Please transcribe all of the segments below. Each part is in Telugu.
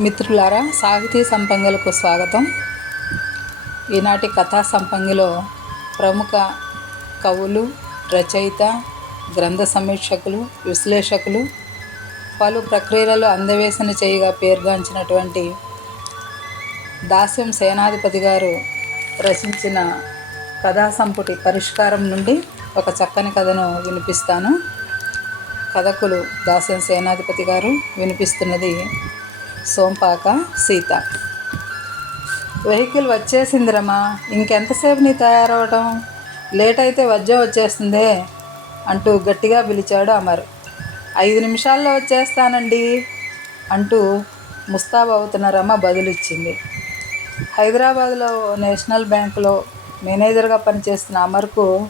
మిత్రులారా సాహితీ సంపంగులకు స్వాగతం. ఈనాటి కథా సంపంగిలో ప్రముఖ కవులు రచయిత గ్రంథ సమీక్షకులు విశ్లేషకులు పలు ప్రక్రియలలో అందవేసన చేయగా పేరుగాంచినటువంటి దాస్యం సేనాధిపతి గారు రచించిన కథా సంపుటి పరిష్కారం నుండి ఒక చక్కని కథను వినిపిస్తాను. కథకులు దాస్యం సేనాధిపతి గారు వినిపిస్తున్నది సోంపాక సీత. వెహికల్ వచ్చేసిందిరమ్మా. ఇంకెంతసేపు నీ తయారవటం? లేట్ అయితే వజ్జ వచ్చేస్తుందే అంటూ గట్టిగా పిలిచాడు అమర్. ఐదు నిమిషాల్లో వచ్చేస్తానండి అంటూ ముస్తాబ్ అవుతున్న రమ బదులిచ్చింది. హైదరాబాద్లో నేషనల్ బ్యాంకులో మేనేజర్గా పనిచేస్తున్న అమర్కు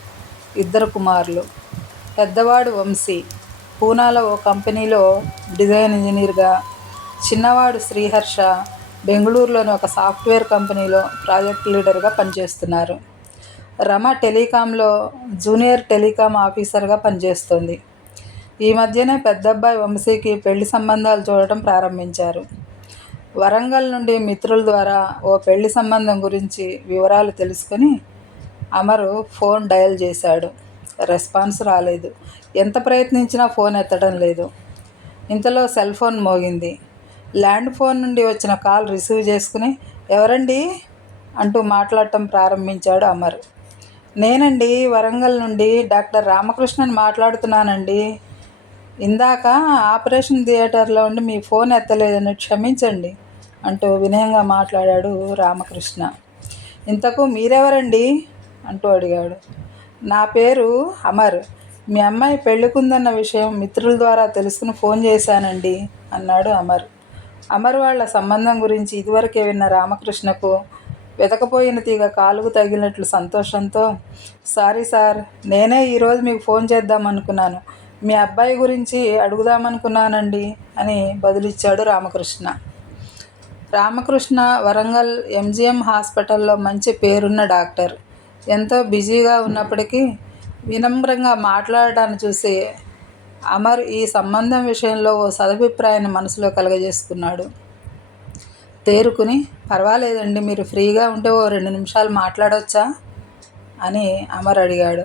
ఇద్దరు కుమారులు. పెద్దవాడు వంశీ. పూనాలో ఓ కంపెనీలో డిజైన్ ఇంజనీర్గా చిన్నవాడు శ్రీహర్ష బెంగళూరులోని ఒక సాఫ్ట్వేర్ కంపెనీలో ప్రాజెక్ట్ లీడర్గా పనిచేస్తున్నారు. రమ టెలికాంలో జూనియర్ టెలికాం ఆఫీసర్గా పనిచేస్తోంది. ఈ మధ్యనే పెద్దబ్బాయి వంశీకి పెళ్ళి సంబంధాలు చూడటం ప్రారంభించారు. వరంగల్ నుండి మిత్రుల ద్వారా ఓ పెళ్ళి సంబంధం గురించి వివరాలు తెలుసుకొని అమరు ఫోన్ డయల్ చేశాడు. రెస్పాన్స్ రాలేదు. ఎంత ప్రయత్నించినా ఫోన్ ఎత్తడం లేదు. ఇంతలో సెల్ ఫోన్ మోగింది. ల్యాండ్ ఫోన్ నుండి వచ్చిన కాల్ రిసీవ్ చేసుకుని ఎవరండి? అంటూ మాట్లాడటం ప్రారంభించాడు అమర్. నేనండి వరంగల్ నుండి డాక్టర్ రామకృష్ణన్ మాట్లాడుతున్నానండి. ఇందాక ఆపరేషన్ థియేటర్లో ఉండి మీ ఫోన్ ఎత్తలేదని క్షమించండి అంటూ వినయంగా మాట్లాడాడు రామకృష్ణ. ఇంతకు మీరెవరండి? అంటూ అడిగాడు. నా పేరు అమర్. మీ అమ్మాయి పెళ్ళికుందన్న విషయం మిత్రుల ద్వారా తెలుసుకుని ఫోన్ చేశానండి అన్నాడు అమర్. అమర్ వాళ్ళ సంబంధం గురించి ఇదివరకే విన్న రామకృష్ణకు వెతకపోయిన తీగ కాలుకు తగిలినట్లు సంతోషంతో సారీ సార్ నేనే ఈరోజు మీకు ఫోన్ చేద్దాం అనుకున్నాను. మీ అబ్బాయి గురించి అడుగుదామనుకున్నానండి అని బదులిచ్చాడు రామకృష్ణ. రామకృష్ణ వరంగల్ ఎంజిఎం హాస్పిటల్లో మంచి పేరున్న డాక్టర్. ఎంతో బిజీగా ఉన్నప్పటికీ వినమ్రంగా మాట్లాడటాన్ని చూసి అమర్ ఈ సంబంధం విషయంలో ఓ సదభిప్రాయాన్ని మనసులో కలగజేసుకున్నాడు. తేరుకుని పర్వాలేదండి మీరు ఫ్రీగా ఉంటే ఓ రెండు నిమిషాలు మాట్లాడవచ్చా అని అమర్ అడిగాడు.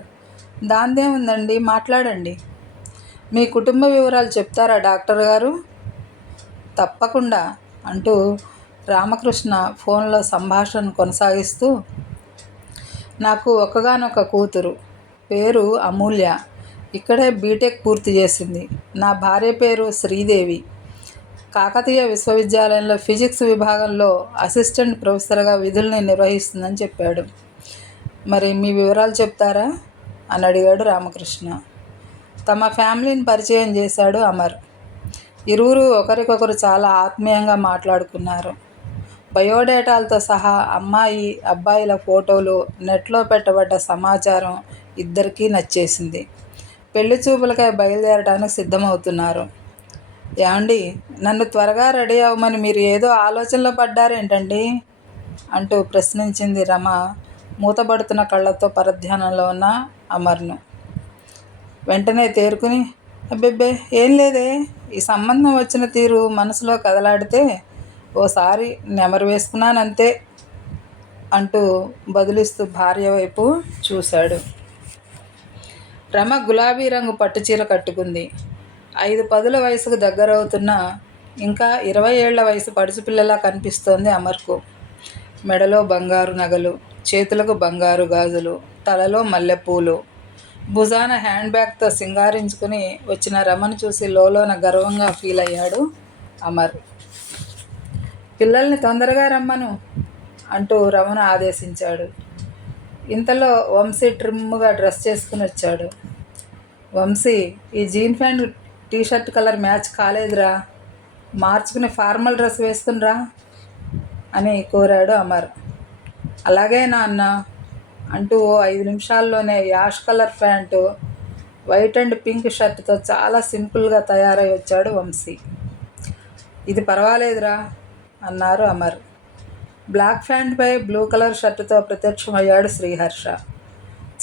దాందే ఉందండి మాట్లాడండి. మీ కుటుంబ వివరాలు చెప్తారా డాక్టర్ గారు? తప్పకుండా అంటూ రామకృష్ణ ఫోన్లో సంభాషణ కొనసాగిస్తూ నాకు ఒక్కగానొక్క కూతురు పేరు అమూల్య. ఇక్కడే బీటెక్ పూర్తి చేసింది. నా భార్య పేరు శ్రీదేవి. కాకతీయ విశ్వవిద్యాలయంలో ఫిజిక్స్ విభాగంలో అసిస్టెంట్ ప్రొఫెసర్గా విధుల్ని నిర్వహిస్తుందని చెప్పాడు. మరి మీ వివరాలు చెప్తారా? అని అడిగాడు రామకృష్ణ. తమ ఫ్యామిలీని పరిచయం చేశాడు అమర్. ఇరువురు ఒకరికొకరు చాలా ఆత్మీయంగా మాట్లాడుకున్నారు. బయోడేటాలతో సహా అమ్మాయి అబ్బాయిల ఫోటోలు నెట్లో పెట్టబడ్డ సమాచారం ఇద్దరికీ నచ్చేసింది. పెళ్ళి చూపులకై బయలుదేరడానికి సిద్ధమవుతున్నారు. ఏమండి? నన్ను త్వరగా రెడీ అవ్వమని మీరు ఏదో ఆలోచనలో పడ్డారేంటండి? అంటూ ప్రశ్నించింది రమ మూతబడుతున్న కళ్ళతో పరధ్యానంలో ఉన్న అమర్ను. వెంటనే తేరుకుని అబ్బెబ్బే ఏం లేదే. ఈ సంబంధం వచ్చిన తీరు మనసులో కదలాడితే ఓసారి నెమరు వేసుకున్నానంతే అంటూ బదులిస్తూ భార్య వైపు చూశాడు. రమ గులాబీ రంగు పట్టుచీర కట్టుకుంది. ఐదు పదుల వయసుకు దగ్గరవుతున్న ఇంకా ఇరవై ఏళ్ళ వయసు పడుచుపిల్లలా కనిపిస్తోంది అమర్కు. మెడలో బంగారు నగలు చేతులకు బంగారు గాజులు తలలో మల్లెపూలు. భుజాన హ్యాండ్ బ్యాగ్తో సింగారించుకుని వచ్చిన రమను చూసి లోలోన గర్వంగా ఫీల్ అయ్యాడు అమర్. పిల్లల్ని తొందరగా రమ్మను అంటూ రమను ఆదేశించాడు. ఇంతలో వంశీ ట్రిమ్గా డ్రెస్ చేసుకుని వచ్చాడు. వంశీ ఈ jean pant T-shirt colour match కాలేదురా. మార్చుకుని ఫార్మల్ డ్రెస్ వేసుకునిరా అని కోరాడు అమర్. అలాగే నాన్న అంటూ ఓ ఐదు నిమిషాల్లోనే ash colour pant white and pink షర్ట్తో చాలా సింపుల్గా తయారై వచ్చాడు వంశీ. ఇది పర్వాలేదురా అన్నారు అమర్. బ్లాక్ ప్యాంట్పై బ్లూ కలర్ షర్టుతో ప్రత్యక్షమయ్యాడు శ్రీహర్ష.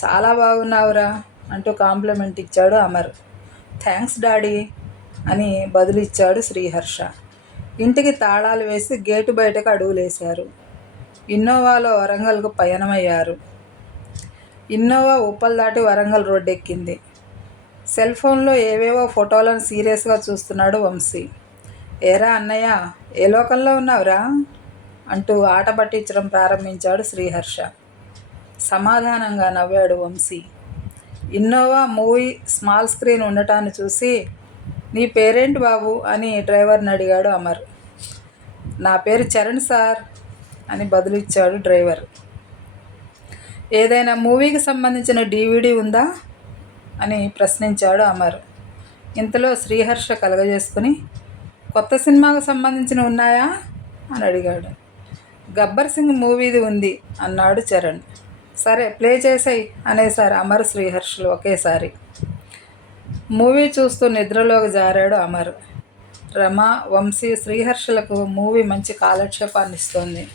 చాలా బాగున్నావురా అంటూ కాంప్లిమెంట్ ఇచ్చాడు అమర్. థ్యాంక్స్ డాడీ అని బదులిచ్చాడు శ్రీహర్ష. ఇంటికి తాళాలు వేసి గేటు బయటకు అడుగులేశారు. ఇన్నోవాలో వరంగల్కు పయనమయ్యారు. ఇన్నోవా ఉప్పల్ దాటి వరంగల్ రోడ్డు ఎక్కింది సెల్ ఫోన్లో ఏవేవో ఫోటోలను సీరియస్గా చూస్తున్నాడు వంశీ. ఏరా అన్నయ్య ఏ లోకంలో ఉన్నావురా? అంటూ ఆట పట్టించడం ప్రారంభించాడు శ్రీహర్ష. సమాధానంగా నవ్వాడు Vamsi. Innova movie small screen ఉండటాన్ని చూసి నీ పేరేంటి బాబు? అని డ్రైవర్ని అడిగాడు అమర్. నా పేరు చరణ్ సార్ అని బదులిచ్చాడు డ్రైవర్. ఏదైనా మూవీకి సంబంధించిన డీవీడీ ఉందా? అని ప్రశ్నించాడు అమర్. ఇంతలో శ్రీహర్ష కలగజేసుకుని కొత్త సినిమాకు సంబంధించిన ఉన్నాయా? అని అడిగాడు. గబ్బర్ సింగ్ మూవీది ఉంది అన్నాడు చరణ్. సరే ప్లే చేసాయి అనేసారు అమర్ శ్రీహర్షులు ఒకేసారి. మూవీ చూస్తూ నిద్రలోకి జారాడు అమర్. రమ వంశీ శ్రీహర్షులకు మూవీ మంచి కాలక్షేపాన్ని ఇస్తోంది.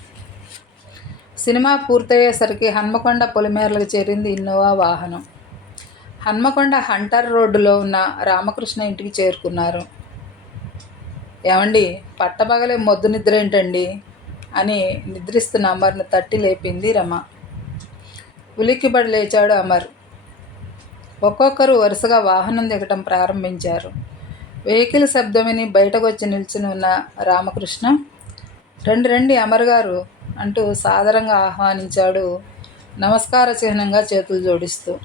సినిమా పూర్తయ్యేసరికి హన్మకొండ పొలిమేరలకు చేరింది ఇన్నోవా వాహనం. హన్మకొండ హంటర్ రోడ్డులో ఉన్న రామకృష్ణ ఇంటికి చేరుకున్నారు. ఏమండి పట్టపగలే మొద్దు నిద్ర ఏంటండి? అని నిద్రిస్తున్న అమర్ను తట్టి లేపింది రమ. ఉలిక్కిబడి లేచాడు అమర్. ఒక్కొక్కరు వరుసగా వాహనం దిగటం ప్రారంభించారు. వెహికల్ శబ్దం విని బయటకు వచ్చి నిల్చుని ఉన్న రామకృష్ణ రండి రండి అమర్ గారు అంటూ సాదరంగా ఆహ్వానించాడు నమస్కార చిహ్నంగా చేతులు జోడిస్తూ.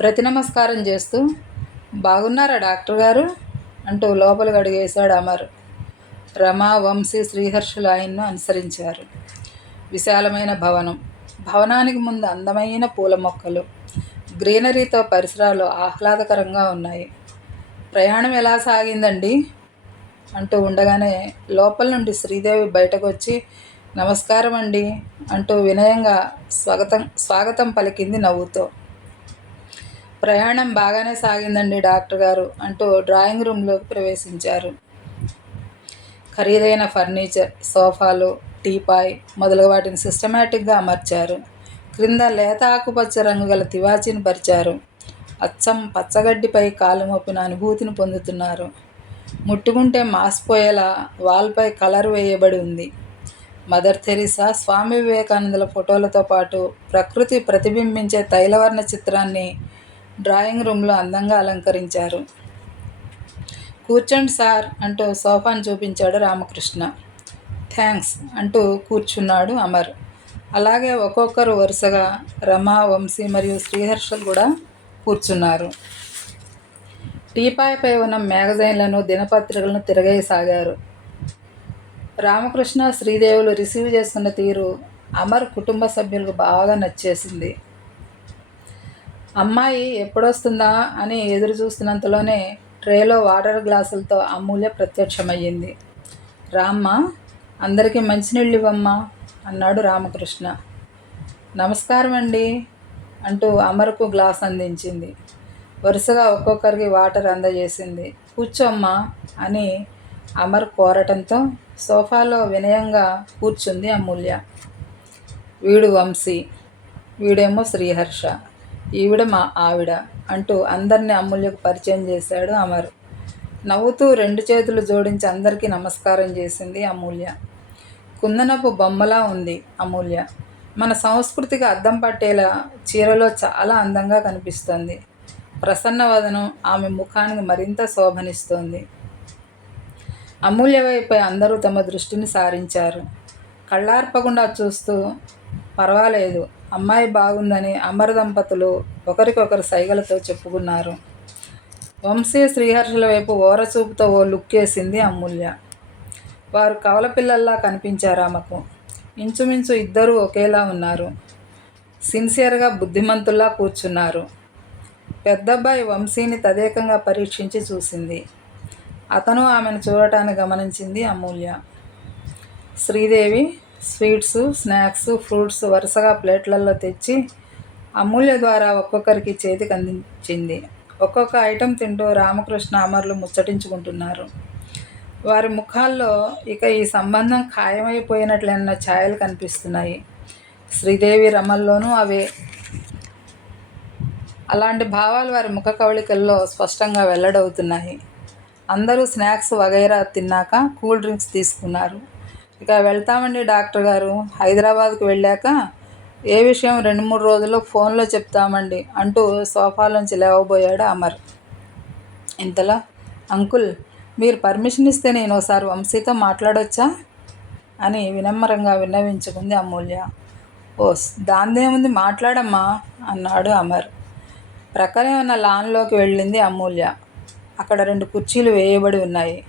ప్రతి నమస్కారం చేస్తూ బాగున్నారా డాక్టర్ గారు? అంటూ లోపలికి అడిగేశాడు అమర్. రమా వంశీ శ్రీహర్షులు ఆయన్ను అనుసరించారు. విశాలమైన భవనం. భవనానికి ముందు అందమైన పూల మొక్కలు. గ్రీనరీతో పరిసరాలు ఆహ్లాదకరంగా ఉన్నాయి. ప్రయాణం ఎలా సాగిందండి? అంటూ ఉండగానే లోపల నుండి శ్రీదేవి బయటకు వచ్చి నమస్కారం అండి అంటూ వినయంగా స్వాగతం స్వాగతం పలికింది నవ్వుతో. ప్రయాణం బాగానే సాగిందండి డాక్టర్ గారు అంటూ డ్రాయింగ్ రూమ్లోకి ప్రవేశించారు. ఖరీదైన ఫర్నిచర్ సోఫాలు టీపాయ్ మొదలగు వాటిని సిస్టమేటిక్గా అమర్చారు. క్రింద లేత ఆకుపచ్చ రంగు గల తివాచీని పరిచారు. అచ్చం పచ్చగడ్డిపై కాలు మోపిన అనుభూతిని పొందుతున్నారు. ముట్టుకుంటే మాసిపోయేలా వాల్పై కలర్ వేయబడి ఉంది. మదర్ థెరిసా స్వామి వివేకానందుల ఫోటోలతో పాటు ప్రకృతి ప్రతిబింబించే తైలవర్ణ చిత్రాన్ని డ్రాయింగ్ రూమ్లో అందంగా అలంకరించారు. కూర్చోండి సార్ అంటూ సోఫాను చూపించాడు రామకృష్ణ. థ్యాంక్స్ అంటూ కూర్చున్నాడు అమర్. అలాగే ఒక్కొక్కరు వరుసగా రమ వంశీ మరియు శ్రీహర్ష కూడా కూర్చున్నారు. టీపాయ్పై ఉన్న మ్యాగజైన్లను దినపత్రికలను తిరగేసాగారు రామకృష్ణ శ్రీదేవులు రిసీవ్ చేస్తున్న తీరు అమర్ కుటుంబ సభ్యులకు బాగా నచ్చేసింది. అమ్మాయి ఎప్పుడొస్తుందా అని ఎదురు చూస్తున్నంతలోనే ట్రేలో వాటర్ గ్లాసులతో అమూల్య ప్రత్యక్షమయ్యింది. రామ్మ అందరికీ మంచినీళ్ళు ఇవ్వమ్మా అన్నాడు రామకృష్ణ. నమస్కారం అండి అంటూ అమర్కు గ్లాస్ అందించింది. వరుసగా ఒక్కొక్కరికి వాటర్ అందజేసింది. కూర్చోమ్మా అని అమర్ కోరటంతో సోఫాలో వినయంగా కూర్చుంది అమూల్య. వీడు వంశీ వీడేమో శ్రీహర్ష ఈవిడ మా ఆవిడ అంటూ అందరినీ అమూల్యకు పరిచయం చేశాడు అమర్. నవ్వుతూ రెండు చేతులు జోడించి అందరికీ నమస్కారం చేసింది అమూల్య. కుందనపు బొమ్మలా ఉంది అమూల్య. మన సంస్కృతికి అద్దం పట్టేలా చీరలో చాలా అందంగా కనిపిస్తుంది. ప్రసన్నవదనం ఆమె ముఖానికి మరింత శోభనిస్తోంది. అమూల్య వైపై అందరూ తమ దృష్టిని సారించారు. కళ్ళార్పకుండా చూస్తూ పర్వాలేదు అమ్మాయి బాగుందని అమర దంపతులు ఒకరికొకరు సైగలతో చెప్పుకున్నారు. వంశీ శ్రీహర్షుల వైపు ఓరచూపుతో ఓ లుక్ వేసింది అమూల్య. వారు కవల పిల్లల్లా కనిపించారు ఆమెకు. ఇంచుమించు ఇద్దరూ ఒకేలా ఉన్నారు. సిన్సియర్గా బుద్ధిమంతుల్లా కూర్చున్నారు. పెద్దబ్బాయి వంశీని తదేకంగా పరీక్షించి చూసింది. అతను ఆమెను చూడటాన్ని గమనించింది Amulya. Sridevi sweets snacks fruits వరుసగా ప్లేట్లలో తెచ్చి అమూల్య ద్వారా ఒక్కొక్కరికి చేతికి అందించింది. ఒక్కొక్క ఐటెం తింటూ రామకృష్ణ అమర్లు ముచ్చటించుకుంటున్నారు. వారి ముఖాల్లో ఇక ఈ సంబంధం ఖాయమైపోయినట్లన్న ఛాయలు కనిపిస్తున్నాయి. శ్రీదేవి రమల్లోనూ అవే. అలాంటి భావాలు వారి ముఖ కవళికల్లో స్పష్టంగా వెల్లడవుతున్నాయి. అందరూ స్నాక్స్ వగైరా తిన్నాక కూల్ డ్రింక్స్ తీసుకున్నారు. ఇక వెళ్తామండి డాక్టర్ గారు. హైదరాబాద్కు వెళ్ళాక ఏ విషయం రెండు మూడు రోజుల్లో ఫోన్లో చెప్తామండి. అంటూ సోఫాలోంచి లేవబోయాడు అమర్. ఇంతలో అంకుల్ మీరు పర్మిషన్ ఇస్తే నేను ఒకసారి వంశీతో మాట్లాడొచ్చా? అని వినమ్రంగా విన్నవించుకుంది అమూల్య. ఓ దాందేముంది మాట్లాడమ్మా అన్నాడు అమర్. ప్రక్కనే ఉన్న లాన్లోకి వెళ్ళింది అమూల్య. అక్కడ రెండు కుర్చీలు వేయబడి ఉన్నాయి.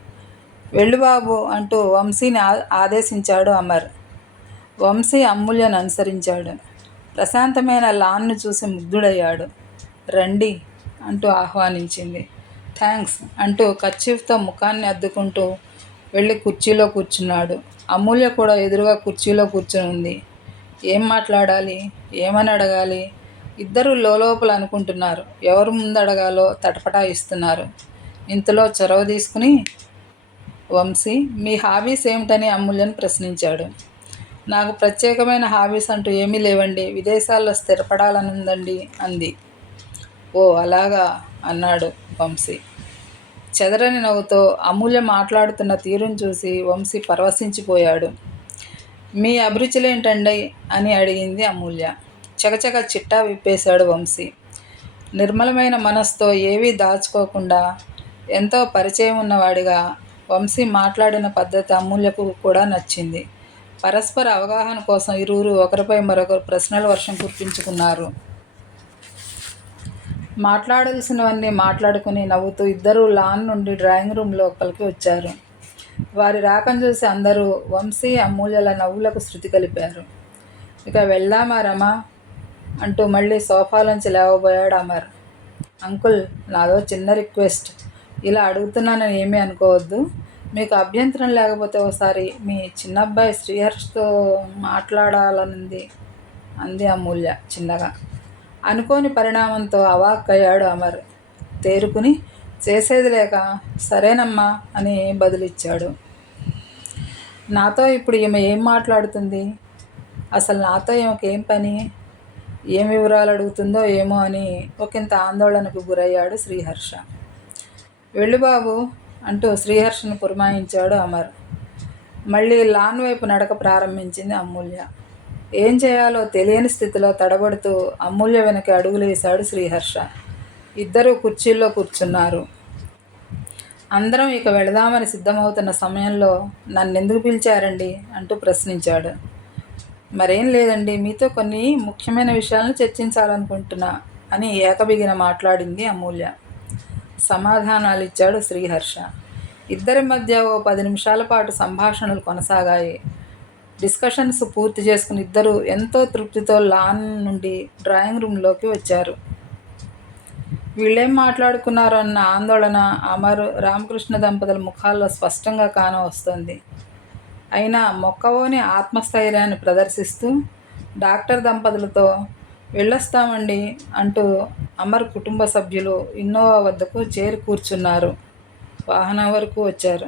వెళ్ళు బాబు అంటూ వంశీని ఆదేశించాడు అమర్. వంశీ అమూల్యను అనుసరించాడు. ప్రశాంతమైన లాన్ను చూసి ముగ్ధుడయ్యాడు. రండి అంటూ ఆహ్వానించింది. థ్యాంక్స్ అంటూ కర్చీఫ్తో ముఖాన్ని అద్దుకుంటూ వెళ్ళి కుర్చీలో కూర్చున్నాడు. అమూల్య కూడా ఎదురుగా కుర్చీలో కూర్చుని ఉంది ఏం మాట్లాడాలి? ఏమని అడగాలి? ఇద్దరు లోపల అనుకుంటున్నారు. ఎవరు ముందు అడగాలో తటపటాయిస్తున్నారు. ఇంతలో చొరవ తీసుకుని వంశీ మీ హాబీస్ ఏమిటని అమూల్యను ప్రశ్నించాడు. నాకు ప్రత్యేకమైన హాబీస్ అంటూ ఏమీ లేవండి. విదేశాల్లో స్థిరపడాలని ఉందండి అంది. ఓ అలాగా? అన్నాడు వంశీ. చెదరని నవ్వుతో అమూల్య మాట్లాడుతున్న తీరును చూసి వంశీ పరవశించిపోయాడు. మీ అభిరుచులేంటండి? అని అడిగింది అమూల్య. చకచక చిట్టా విప్పేశాడు వంశీ. నిర్మలమైన మనస్తో ఏవీ దాచుకోకుండా ఎంతో పరిచయం ఉన్నవాడిగా వంశీ మాట్లాడిన పద్ధతి అమూల్యకు కూడా నచ్చింది. పరస్పర అవగాహన కోసం ఇరువురు ఒకరిపై మరొకరు ప్రశ్నల వర్షం కురిపించుకున్నారు. మాట్లాడాల్సినవన్నీ మాట్లాడుకుని నవ్వుతూ ఇద్దరూ లాన్ నుండి డ్రాయింగ్ రూమ్ లోపలికి వచ్చారు. వారి రాకం చూసి అందరూ వంశీ అమూల్యల నవ్వులకు శృతి కలిపారు. ఇక వెళ్దామా రమా? అంటూ మళ్ళీ సోఫాలోంచి లేవబోయాడు అమర్. అంకుల్ నాదో చిన్న రిక్వెస్ట్. ఇలా అడుగుతున్నానని ఏమీ అనుకోవద్దు. మీకు అభ్యంతరం లేకపోతే ఒకసారి మీ చిన్నబ్బాయి శ్రీహర్ష్తో మాట్లాడాలనింది. అంది అమూల్య చిన్నగా. అనుకోని పరిణామంతో అవాక్కయ్యాడు అమర్. తేరుకుని చేసేది లేక సరేనమ్మా అని బదులిచ్చాడు. నాతో ఇప్పుడు ఈమె ఏం మాట్లాడుతుంది? అసలు నాతో ఈమెకేం పని? ఏం వివరాలు అడుగుతుందో ఏమో అని ఒకంత ఆందోళనకు గురయ్యాడు శ్రీహర్ష. వెళ్ళు బాబు అంటూ శ్రీహర్షను పురమాయించాడు అమర్. మళ్ళీ లాన్ వైపు నడక ప్రారంభించింది అమూల్య. ఏం చేయాలో తెలియని స్థితిలో తడబడుతూ అమూల్య వెనక అడుగులు వేశాడు శ్రీహర్ష. ఇద్దరూ కుర్చీల్లో కూర్చున్నారు. అందరం ఇక వెళదామని సిద్ధమవుతున్న సమయంలో నన్నెందుకు పిలిచారండి అంటూ ప్రశ్నించాడు. మరేం లేదండి మీతో కొన్ని ముఖ్యమైన విషయాలను చర్చించాలనుకుంటున్నా అని ఏకబిగిన మాట్లాడింది అమూల్య. సమాధానాలు ఇచ్చాడు శ్రీహర్ష. ఇద్దరి మధ్య ఓ పది నిమిషాల పాటు సంభాషణలు కొనసాగాయి. డిస్కషన్స్ పూర్తి చేసుకుని ఇద్దరు ఎంతో తృప్తితో లాన్ నుండి డ్రాయింగ్ రూమ్లోకి వచ్చారు. వీళ్ళేం మాట్లాడుకున్నారో అన్న ఆందోళన అమరు రామకృష్ణ దంపతుల ముఖాల్లో స్పష్టంగా కానవస్తుంది అయినా మొక్కవోని ఆత్మస్థైర్యాన్ని ప్రదర్శిస్తూ డాక్టర్ దంపతులతో వెళ్ళొస్తామండి అంటూ అమర్ కుటుంబ సభ్యులు ఇన్నోవా వద్దకు చేరి కూర్చున్నారు. వాహనం వరకు వచ్చారు.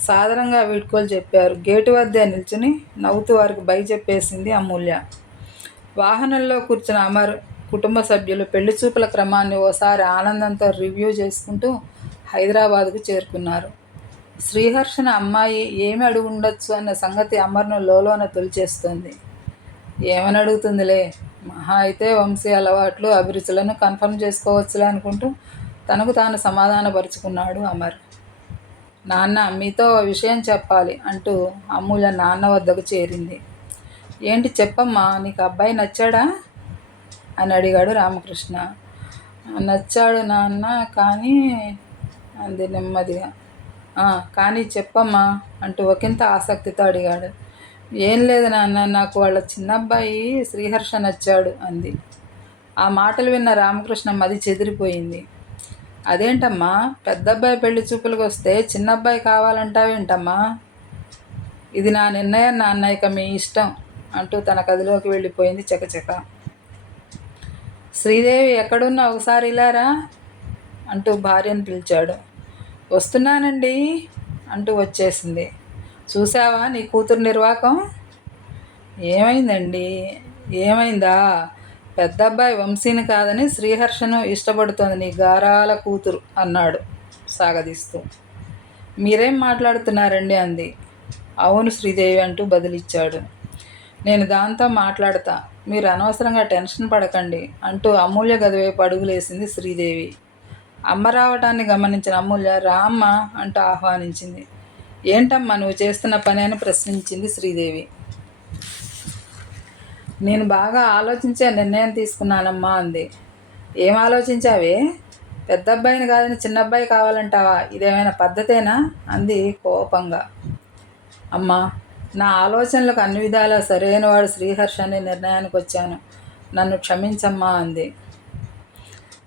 సాధారణంగా వీడ్కోలు చెప్పారు. గేటు వద్దే నిల్చుని నవ్వుతూ వారికి బై చెప్పేసింది అమూల్య. వాహనంలో కూర్చున్న అమర్ కుటుంబ సభ్యులు పెళ్ళి చూపుల క్రమాన్ని ఓసారి ఆనందంతో రివ్యూ చేసుకుంటూ హైదరాబాద్కు చేరుకున్నారు. శ్రీహర్షణ అమ్మాయి ఏమి అడుగుండొచ్చు అన్న సంగతి అమర్ను లోలోన తొలిచేస్తుంది. ఏమని అడుగుతుందిలే? మహా అయితే వంశీ అలవాట్లు అభిరుచులను కన్ఫర్మ్ చేసుకోవచ్చులే అనుకుంటూ తనకు తాను సమాధానపరుచుకున్నాడు అమర్. నాన్న మీతో విషయం చెప్పాలి అంటూ అమ్ముల నాన్న వద్దకు చేరింది. ఏంటి చెప్పమ్మా నీకు అబ్బాయి నచ్చాడా? అని అడిగాడు రామకృష్ణ. నచ్చాడు నాన్న కానీ అంది నెమ్మదిగా. కానీ చెప్పమ్మా అంటూ ఒకంత ఆసక్తితో అడిగాడు. ఏం లేదు నాన్న నాకు వాళ్ళ చిన్నబ్బాయి శ్రీహర్ష నచ్చాడు అంది. ఆ మాటలు విన్న రామకృష్ణ మది చెదిరిపోయింది. అదేంటమ్మా పెద్దబ్బాయి పెళ్ళి చూపులకు వస్తే చిన్నబ్బాయి కావాలంటావేంటమ్మా? ఇది నా నిర్ణయం నాన్న ఇక మీ ఇష్టం అంటూ తన గదిలోకి వెళ్ళిపోయింది చకచక. శ్రీదేవి ఎక్కడున్నా ఒకసారి ఇలారా? అంటూ భార్యను పిలిచాడు. వస్తున్నానండి అంటూ వచ్చేసింది. చూసావా నీ కూతురు నిర్వాకం? ఏమైందండి? ఏమైందా? పెద్ద అబ్బాయి వంశీని కాదని శ్రీహర్షను ఇష్టపడుతోంది నీ గారాల కూతురు అన్నాడు సాగదీస్తూ. మీరేం మాట్లాడుతున్నారండి అంది. అవును శ్రీదేవి అంటూ బదులిచ్చాడు. నేను దాంతో మాట్లాడతా. మీరు అనవసరంగా టెన్షన్ పడకండి అంటూ అమూల్య గదివైపు అడుగులేసింది శ్రీదేవి. అమ్మ రావటాన్ని గమనించిన అమూల్య రామ్మ అంటూ ఆహ్వానించింది. ఏంటమ్మా నువ్వు చేస్తున్న పని అని ప్రశ్నించింది శ్రీదేవి. నేను బాగా ఆలోచించే నిర్ణయం తీసుకున్నానమ్మా అంది. ఏం ఆలోచించావే? పెద్ద అబ్బాయిని కాదని చిన్న అబ్బాయి కావాలంటావా? ఇదేమైనా పద్ధతేనా? అంది కోపంగా. అమ్మా నా ఆలోచనలకు అన్ని విధాలా సరైన వాడు శ్రీహర్ష అనే నిర్ణయానికి వచ్చాను. నన్ను క్షమించమ్మా అంది.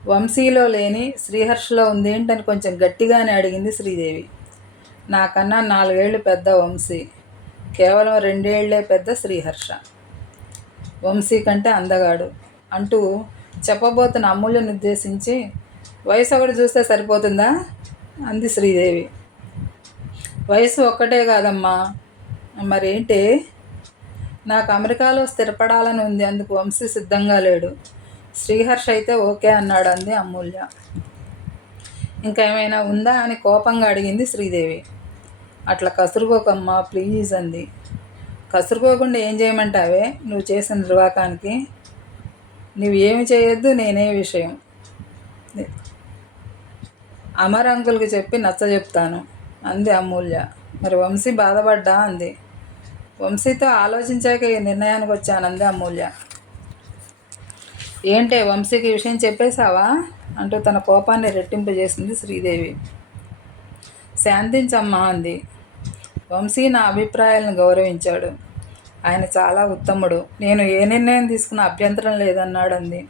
వంశీలో లేని శ్రీహర్షలో ఉందేంటని కొంచెం గట్టిగానే అడిగింది శ్రీదేవి. నాకన్నా నాలుగేళ్ళు పెద్ద వంశీ. కేవలం రెండేళ్ళే పెద్ద శ్రీహర్ష. వంశీ కంటే అందగాడు. అంటూ చెప్పబోతున్న అమూల్యను ఉద్దేశించి వయసు ఒకటి చూస్తే సరిపోతుందా? అంది శ్రీదేవి. వయసు ఒక్కటే కాదమ్మా. మరేంటి? నాకు అమెరికాలో స్థిరపడాలని ఉంది అందుకు వంశీ సిద్ధంగా లేడు. శ్రీహర్ష అయితే ఓకే అన్నాడు అంది అమూల్య. ఇంకా ఏమైనా ఉందా అని కోపంగా అడిగింది శ్రీదేవి. అట్లా కసురుకోకమ్మా ప్లీజ్ అంది. కసురుకోకుండా ఏం చేయమంటావే? నువ్వు చేసిన నిర్వాకానికి. నువ్వు ఏమి చేయొద్దు నేనే విషయం. అమర్ అంకుల్కి చెప్పి నచ్చ చెప్తాను అంది అమూల్య. మరి వంశీ బాధపడ్డా? అంది. వంశీతో ఆలోచించాక ఈ నిర్ణయానికి వచ్చానంది అమూల్య. ఏంటే వంశీకి విషయం చెప్పేశావా? అంటూ తన కోపాన్ని రెట్టింపజేసింది శ్రీదేవి. శాంతించమ్మా అంది. వంశీ నా అభిప్రాయాలను గౌరవించాడు. ఆయన చాలా ఉత్తముడు. నేను ఏ నిర్ణయం తీసుకున్న అభ్యంతరం లేదన్నాడు అంది